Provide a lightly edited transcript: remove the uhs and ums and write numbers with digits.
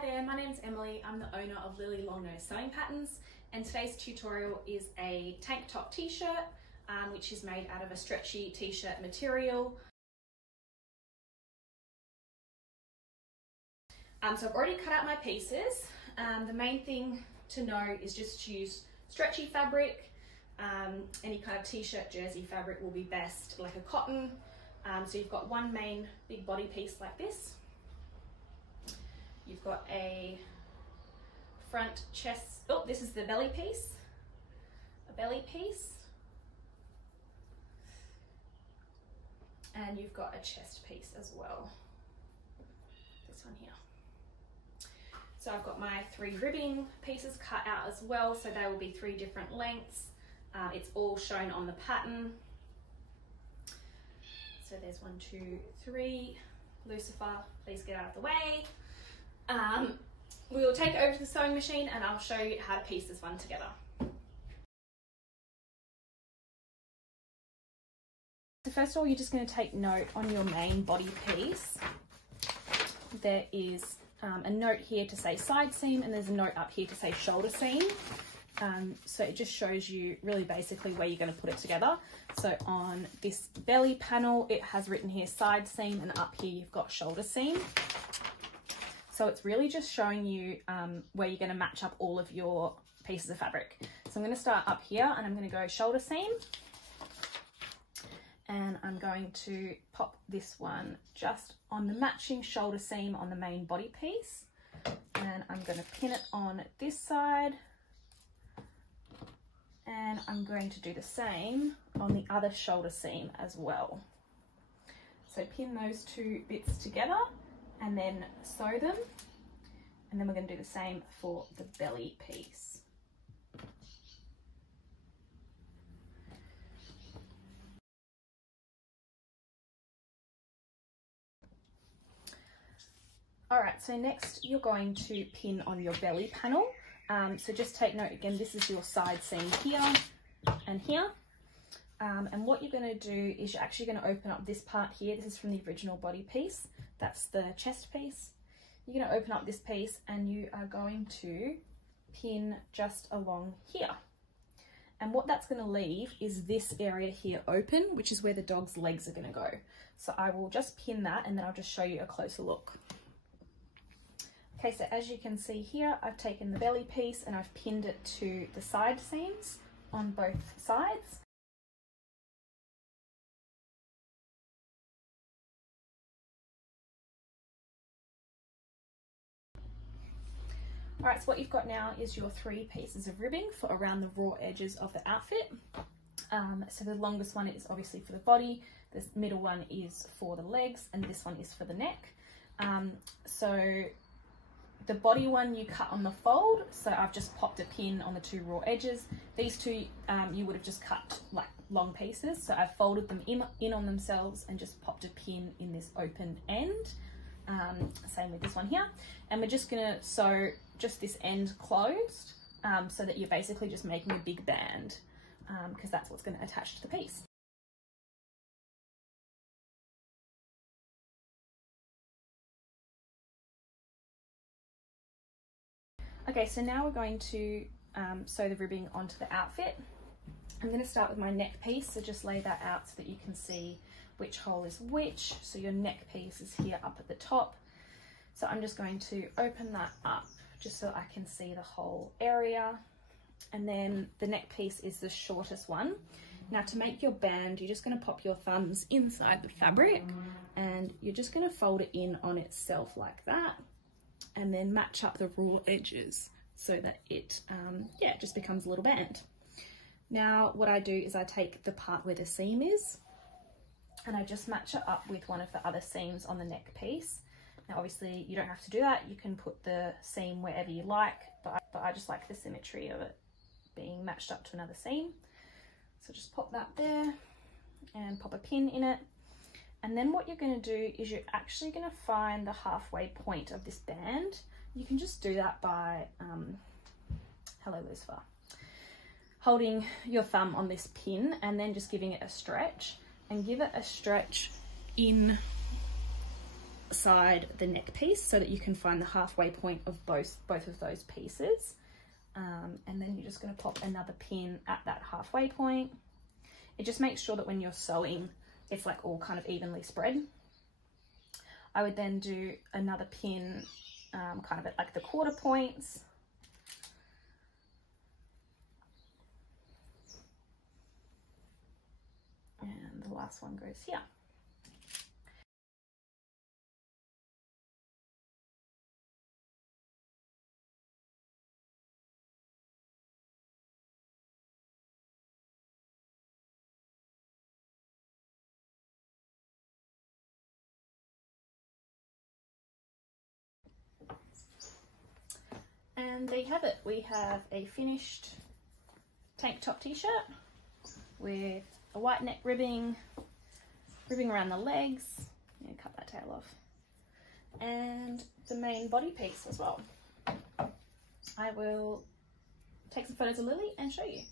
Hi there, my name's Emily. I'm the owner of Lily Longnose Sewing Patterns, and today's tutorial is a tank top t-shirt which is made out of a stretchy t-shirt material. So I've already cut out my pieces. The main thing to know is just to use stretchy fabric. Any kind of t-shirt jersey fabric will be best, like a cotton. So you've got one main big body piece like this. You've got a front chest, oh, this is the belly piece, a belly piece. And you've got a chest piece as well, this one here. So I've got my 3 ribbing pieces cut out as well, so they will be 3 different lengths. It's all shown on the pattern. So there's 1, 2, 3. Lucifer, please get out of the way. We will take it over to the sewing machine and I'll show you how to piece this one together. So first of all, you're just going to take note on your main body piece. There is a note here to say side seam, and there's a note up here to say shoulder seam. So it just shows you really basically where you're going to put it together. So on this belly panel, it has written here side seam, and up here you've got shoulder seam. So it's really just showing you where you're going to match up all of your pieces of fabric. So I'm going to start up here and I'm going to go shoulder seam. And I'm going to pop this one just on the matching shoulder seam on the main body piece. And I'm going to pin it on this side. And I'm going to do the same on the other shoulder seam as well. So pin those 2 bits together and then sew them, and then we're going to do the same for the belly piece. Alright, so next you're going to pin on your belly panel. So just take note again, this is your side seam here and here. And what you're going to do is you're actually going to open up this part here. This is from the original body piece. That's the chest piece. You're going to open up this piece and you are going to pin just along here. And what that's going to leave is this area here open, which is where the dog's legs are going to go. So I will just pin that and then I'll just show you a closer look. Okay, so as you can see here, I've taken the belly piece and I've pinned it to the side seams on both sides. All right, so what you've got now is your 3 pieces of ribbing for around the raw edges of the outfit. So the longest one is obviously for the body, the middle one is for the legs, and this one is for the neck. So the body one you cut on the fold, so I've just popped a pin on the 2 raw edges. These 2 you would have just cut like long pieces, so I've folded them in on themselves and just popped a pin in this open end. Same with this one here, and we're just going to sew just this end closed so that you're basically just making a big band because that's what's going to attach to the piece. Okay, so now we're going to sew the ribbing onto the outfit. I'm going to start with my neck piece, so just lay that out so that you can see which hole is which. So your neck piece is here up at the top. So I'm just going to open that up just so I can see the whole area. And then the neck piece is the shortest one. Now to make your band, you're just going to pop your thumbs inside the fabric and you're just going to fold it in on itself like that. And then match up the raw edges so that it yeah, just becomes a little band. Now what I do is I take the part where the seam is and I just match it up with one of the other seams on the neck piece. Now obviously you don't have to do that, you can put the seam wherever you like, but I just like the symmetry of it being matched up to another seam. So just pop that there and pop a pin in it. And then what you're going to do is you're actually going to find the halfway point of this band. You can just do that by, hello Lucifer, holding your thumb on this pin and then just giving it a stretch, and give it a stretch in outside the neck piece so that you can find the halfway point of both of those pieces. And then you're just going to pop another pin at that halfway point. It just makes sure that when you're sewing, it's like all kind of evenly spread. I would then do another pin kind of at like the quarter points. And the last one goes here. And there you have it. We have a finished tank top t-shirt with a white neck ribbing around the legs. Yeah, cut that tail off. And the main body piece as well. I will take some photos of Lily and show you.